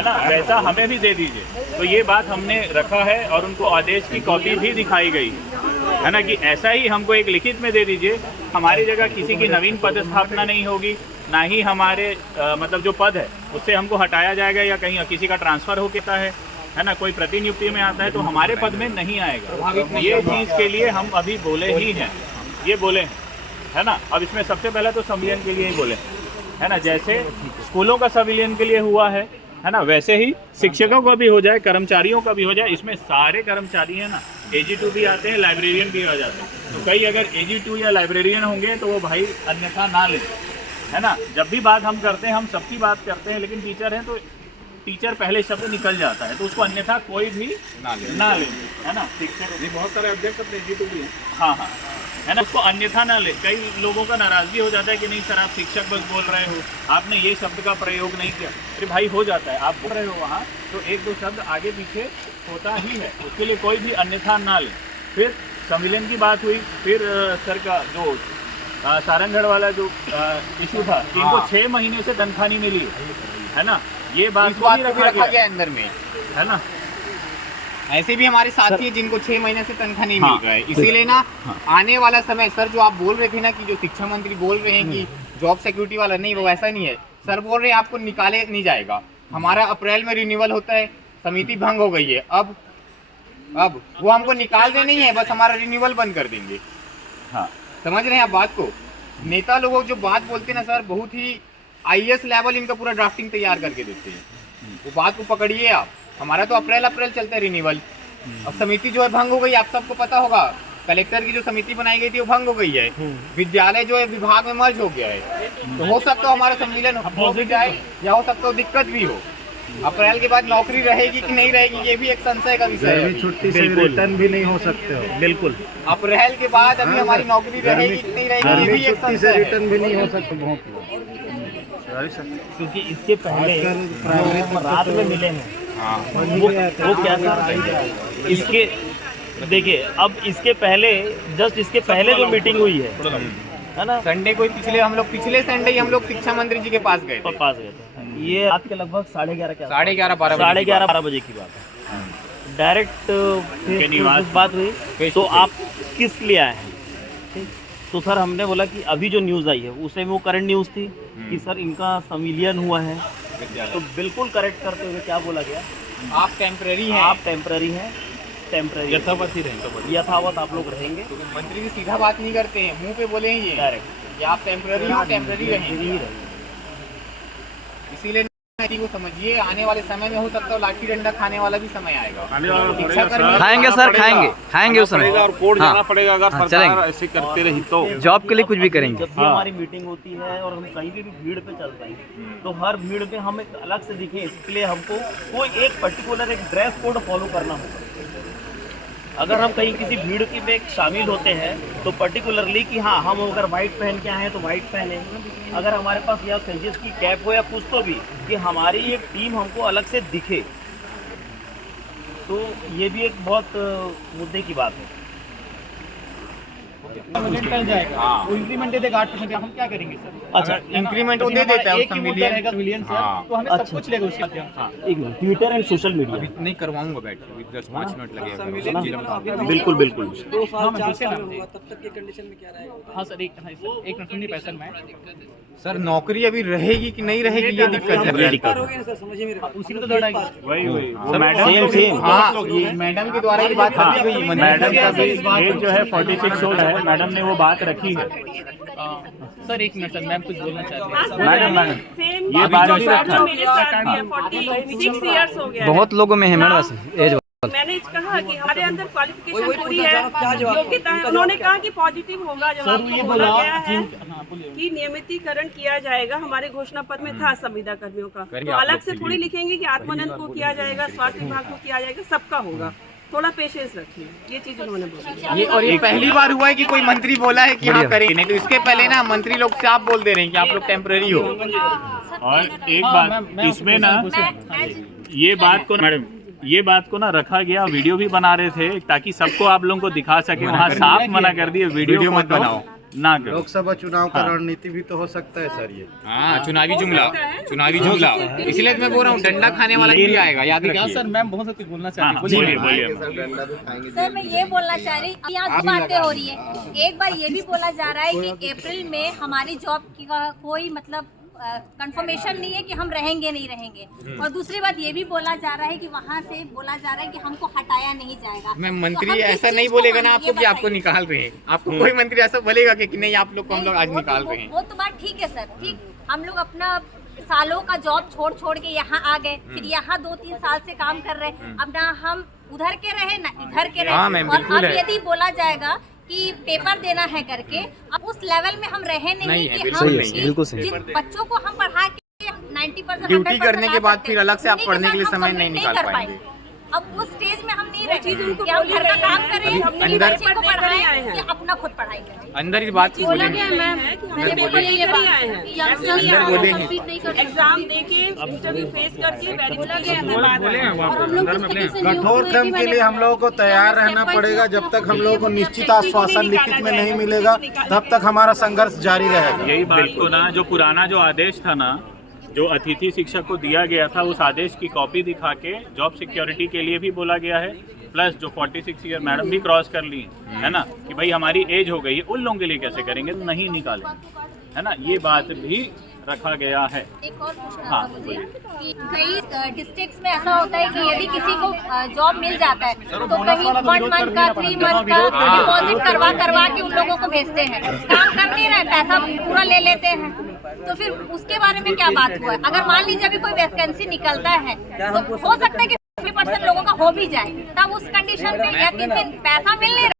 है ना, वैसा हमें भी दे दीजिए। तो ये बात हमने रखा है और उनको आदेश की कॉपी भी दिखाई गई है ना, कि ऐसा ही हमको एक लिखित में दे दीजिए। हमारी जगह किसी की नवीन पदस्थापना नहीं होगी, ना ही हमारे मतलब जो पद है उससे हमको हटाया जाएगा या कहीं किसी का ट्रांसफ़र हो सकता है ना, कोई प्रतिनियुक्ति में आता है तो हमारे पद में नहीं आएगा। ये चीज़ के लिए हम अभी बोले ही हैं, ये बोले हैं, है ना। अब इसमें सबसे पहले तो संविलियन के लिए ही बोले, है ना, जैसे स्कूलों का संविलियन के लिए हुआ है ना, वैसे ही शिक्षकों का भी हो जाए, कर्मचारियों का भी हो जाए। इसमें सारे कर्मचारी हैं ना, AG2 भी आते हैं, लाइब्रेरियन भी आ जाते हैं। तो कई अगर AG2 या लाइब्रेरियन होंगे तो वो भाई अन्यथा ना लें, है ना। जब भी बात हम करते हैं हम सबकी बात करते हैं, लेकिन टीचर हैं तो टीचर पहले शब्द निकल जाता है, तो उसको अन्यथा कोई भी ना ले, है ना। शिक्षक बहुत सारे अध्यक्ष अपने AG2 भी हैं, हाँ, है ना, उसको अन्यथा ना ले। कई लोगों का नाराज़गी हो जाता है कि नहीं सर आप शिक्षक बस बोल रहे हो, आपने ये शब्द का प्रयोग नहीं किया। अरे भाई हो जाता है, आप बोल रहे हो वहाँ तो एक दो शब्द आगे पीछे होता ही है, उसके लिए कोई भी अन्यथा ना ले। फिर संविलियन की बात हुई, फिर सर का जो सारंगढ़ वाला जो इशू था कि इनको 6 महीने से तनख्वाह नहीं मिली है ना, ये बात को भी रखा गया अंदर में, है ना। ऐसे भी हमारे साथी हैं जिनको 6 महीने से तनख्वाह नहीं मिल रहा है, इसीलिए ना आने वाला समय, सर जो आप बोल रहे थे ना कि जो शिक्षा मंत्री बोल रहे हैं कि जॉब सिक्योरिटी वाला नहीं, वो वैसा नहीं है। सर बोल रहे हैं आपको निकाले नहीं जाएगा। हमारा अप्रैल में रिन्यूअल होता है, समिति भंग हो गई है, अब वो हमको निकालने नहीं है, बस हमारा रिन्यूअल बंद कर देंगे। हाँ, समझ रहे हैं आप बात को। नेता लोगों जो बात बोलते हैं ना सर, बहुत ही IAS लेवल इनका पूरा ड्राफ्टिंग तैयार करके देते हैं। वो बात को पकड़िए आप। हमारा तो अप्रैल चलता है रिन्यूअल। अब समिति जो है भंग हो गई, आप सबको पता होगा। कलेक्टर की जो समिति बनाई गई थी वो भंग हो गई है। विद्यालय जो है विभाग में मर्ज हो गया है, तो हो सकता है हमारा सम्मेलन हो भी जाए या हो सकता है दिक्कत भी हो। अप्रैल के बाद नौकरी रहेगी कि नहीं रहेगी, ये भी एक संशय का विषय है। छुट्टी से रिटर्न भी नहीं हो सकते हो, बिल्कुल। अप्रैल के बाद अभी हमारी नौकरी रहेगी कि नहीं रहेगी, ये भी एक छुट्टी से संशय है। रिटर्न भी नहीं हो सकते, क्योंकि इसके पहले जो रात में मिले हैं वो क्या था, इसके देखिए अब इसके पहले जस्ट इसके पहले जो मीटिंग हुई है ना, संडे को पिछले संडे ही हम लोग शिक्षा मंत्री जी के पास गए थे। ये रात के लगभग 11:30 12:30 बजे की बात है। डायरेक्ट बात हुई तो आप किस लिए आए हैं, ठीक? तो सर हमने बोला कि अभी जो न्यूज़ आई है उसे वो करंट न्यूज़ थी कि सर इनका संविलियन हुआ है, तो बिल्कुल करेक्ट करते हुए क्या बोला गया, आप टेम्पररी हैं, टेम्पररी यथावत ही रहेंगे, यथावत आप लोग रहेंगे। तो मंत्री भी सीधा बात नहीं करते हैं, मुंह पे बोले हैं ये डायरेक्ट कि आप टेम्पररी रहेंगे। इसीलिए को समझिए, आने वाले समय में हो सकता है लाठी डंडा खाने वाला भी समय आएगा। खाएंगे सर, खाएंगे उस समय, और कोर्ट जाना पड़ेगा अगर सरकार चलेंगे। ऐसे करते रही तो। जॉब के लिए कुछ भी करेंगे। जब भी हमारी मीटिंग होती है और हम कहीं भी भीड़ पे चलते हैं तो हर भीड़ पे हम एक अलग से दिखें, इसके लिए हमको कोई एक पर्टिकुलर एक ड्रेस कोड फॉलो करना होगा। अगर हम कहीं किसी भीड़ की में शामिल होते हैं तो पर्टिकुलरली कि हाँ हम अगर वाइट पहन के आए हैं तो वाइट पहने, अगर हमारे पास या सेंजेस की कैप हो या कुछ तो भी, कि हमारी एक टीम हमको अलग से दिखे, तो ये भी एक बहुत मुद्दे की बात है। इंक्रीमेंट दे देगा 8%, हम क्या करेंगे सर? अच्छा, इंक्रीमेंट वो दे देता है, संविलियन सर, तो हमें सब कुछ लेगा उसके बाद। एक minute, Twitter and social media नहीं करवाऊंगा, बैठ के 10-5 मिनट लगेगा। बिल्कुल बिल्कुल। 2 साल 4 साल होगा, तब तक की कंडीशन में क्या रहेगा? हाँ सर, एक मिनट सुनिए पैसा में सर, नौकरी अभी रहेगी कि नहीं रहेगी ये दिक्कत है। सर समझ में उसी में तो दौड़ आएगी। वही सेम हाँ, ये मैडम के द्वारा ये बात रखी गई है। मैडम का भी एज जो है 46 ओल्ड है, मैडम ने वो बात रखी है। सर एक मिनट सर, मैम कुछ बोलना चाहती हैं। मैडम ये बात भी रखा है। मेरे साथ भी है, 46 इयर्स हो गया है। बहुत लोगों में है मैडम वैसे एज। मैंने कहा कि हमारे अंदर क्वालिफिकेशन पूरी है, योग्यता है। उन्होंने कहा कि पॉजिटिव होगा, जब आपको बोला गया है कि नियमितीकरण किया जाएगा। हमारे घोषणा पत्र में था संविदा कर्मियों का, तो अलग से थोड़ी लिखेंगे कि आत्मानंद को किया जाएगा, स्वास्थ्य विभाग को किया जाएगा, सबका होगा। थोड़ा पेशेंस रखिए, ये चीज उन्होंने बोली। ये पहली बार हुआ है कि कोई मंत्री बोला है कि हाँ करेंगे, नहीं तो इसके पहले ना मंत्री लोग से आप बोल दे रहे हैं कि आप लोग टेम्पररी हो। और एक बात इसमें ना, ये बात को ना रखा गया, वीडियो भी बना रहे थे ताकि सबको आप लोगों को दिखा सके। वहाँ साफ मना कर दिए वीडियो मत बनाओ, ना करो। लोकसभा चुनाव का हाँ। रणनीति भी तो हो सकता है सर ये। हाँ, चुनावी जुमला, चुनावी जुमला, इसलिए तो मैं बोल रहा हूँ डंडा खाने वाला भी आएगा, याद रखिए। सर मैम बहुत कुछ बोलना हाँ, हाँ, बोलिए बोलिए। सर मैं ये बोलना चाह रही हूँ, यहाँ दो बातें हो रही है। एक बार ये भी बोला जा रहा है कि अप्रैल में हमारी जॉब का कोई मतलब कंफर्मेशन नहीं है कि हम रहेंगे नहीं रहेंगे, और दूसरी बात ये भी बोला जा रहा है कि वहाँ से बोला जा रहा है कि हमको हटाया नहीं जाएगा। मैं तो मंत्री हम किस ऐसा चीज़ नहीं को बोलेगा ना मानें, आपको ये कि आपको बताइए। निकाल रहे हैं। आपको कोई मंत्री ऐसा बोलेगा कि नहीं आप लोग को हम लोग आज निकाल रहे हैं। वो तो बात ठीक है सर, ठीक। हम लोग अपना सालों का जॉब छोड़ के यहाँ आ गए, फिर यहाँ 2-3 साल से काम कर रहे हैं। अब ना हम उधर के रहे ना इधर के हाँ, रहे, मैम, और बिल्कुल अब है। यदि बोला जाएगा कि पेपर देना है करके, अब उस लेवल में हम रहे नहीं है, कि बिल्कुल हम नहीं है, बिल्कुल सही। जिन बच्चों को हम पढ़ा के 90% ड्यूटी करने के बाद फिर अलग से आप उन्हीं के पढ़ने के लिए साथ हम समय नहीं complete निकाल कर पाएंगे। अब उस स्टेज में हम नहीं रहे चीज़ उनको कि हम बोली घर का गई काम है। करें, अभी अपने अंदर- बच्चे को पेपर देकर ही आए पढ़ाएं हैं। कि अपना खुद पढ़ाई करें। अंदर इस बात को बोलेंगे, अंदर बोले हैं एग्जाम देके इंटरव्यू फेस करके वेरिफिकेशन के बाद कठोर क्रम के लिए हम लोगों को तैयार रहना पड़ेगा। जब तक हम लोगों को निश्चित आश्वासन लिखित में नहीं मिलेगा तब तक हमारा संघर्ष जारी रहेगा। यही बात को ना, जो पुराना जो आदेश था ना, जो अतिथि शिक्षक को दिया गया था, उस आदेश की कॉपी दिखा के जॉब सिक्योरिटी के लिए भी बोला गया है, प्लस जो 46 ईयर मैडम भी क्रॉस कर ली है ना, कि भाई हमारी एज हो गई है, उन लोगों के लिए कैसे करेंगे, तो नहीं निकालेंगे, है ना, ये बात भी रखा गया है। एक और पूछना हाँ, था मुझे कि कई डिस्ट्रिक्ट्स में ऐसा होता है कि यदि किसी को जॉब मिल जाता है तो कहीं 1 मंथ का 3 मंथ का डिपॉजिट करवा के उन लोगों को भेजते हैं, काम कर नहीं रहे, पैसा पूरा ले लेते हैं। तो फिर उसके बारे में क्या बात हुआ है? अगर मान लीजिए अभी कोई वैकेंसी निकलता है तो हो सकता है कि 50% लोगों का हो भी जाए, तब उस कंडीशन में या किन दिन पैसा मिल नहीं रहा